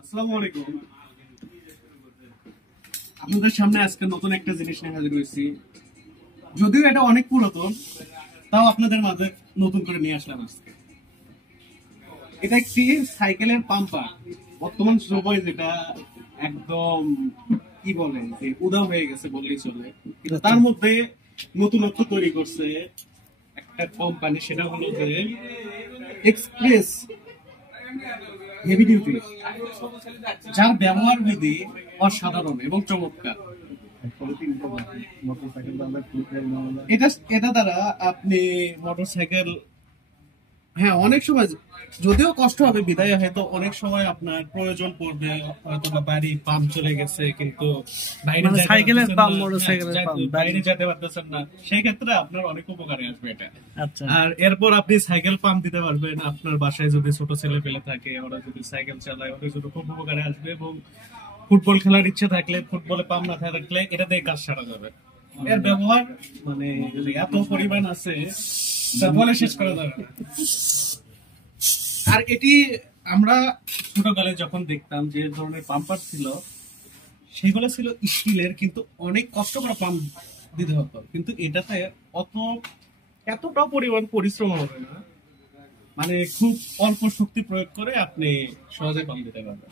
আসসালামু আলাইকুম। আপনাদের সামনে আজকে নতুন একটা জিনিস নিয়ে হাজির হয়েছি। যদিও এটা অনেক পুরাতন, তাও আপনাদের মাঝে নতুন করে নিয়ে আসলাম আজকে। এটা একটি সাইকেলের পাম্পার। বর্তমান সময় যেটা একদম কি বলে যে উদাও হয়ে গেছে বললেই চলে, কিন্তু তার মধ্যে নতুনত্ব তৈরি করছে একটা কোম্পানি, সেটা হলো যে এক্সপ্রেস হেভি ডিউটি, যার ব্যবহার বিধি অসাধারণ এবং চমৎকার। এটা এটা দ্বারা আপনি মোটরসাইকেল, হ্যাঁ অনেক সময় যদিও কষ্ট হবে বিদায়, হয়তো অনেক সময় আপনার প্রয়োজন পড়বে, হয়তো বা বাড়ি পাম্প চলে গেছে কিন্তু বাইরে মানে যাইতে সাইকেলের পারতেছেন পাম্প না, মোটরসাইকেলের হ্যাঁ, পাম্প বাইরে যেতে পারতেছেন না, সেই ক্ষেত্রে আপনার অনেক উপকারে আসবে এটা। আচ্ছা আর এরপর আপনি সাইকেল পাম্প দিতে পারবেন আপনার বাসায়, যদি ছোট ছেলে পেলে থাকে ওরা যদি সাইকেল চালায় ওদের জন্য খুব উপকারে আসবে। এবং ফুটবল খেলার ইচ্ছে থাকলে, ফুটবলে পাম্প না থাকলে এটা দিয়ে কাজ সারা যাবে। এর ব্যবহার মানে এত পরিমাণ আছে তা বলে শেষ করা যাবে না। আর এটি আমরা ছোটকালে যখন দেখতাম যে ধরনের পাম্পার ছিল, সেগুলো ছিল স্টিলের, কিন্তু অনেক কষ্ট করে পাম্প দিতে হতো। কিন্তু এটাতে অত এতটা পরিমাণ পরিশ্রম হবে না, মানে খুব অল্প শক্তি প্রয়োগ করে আপনি সহজে পাম্প দিতে পারবেন।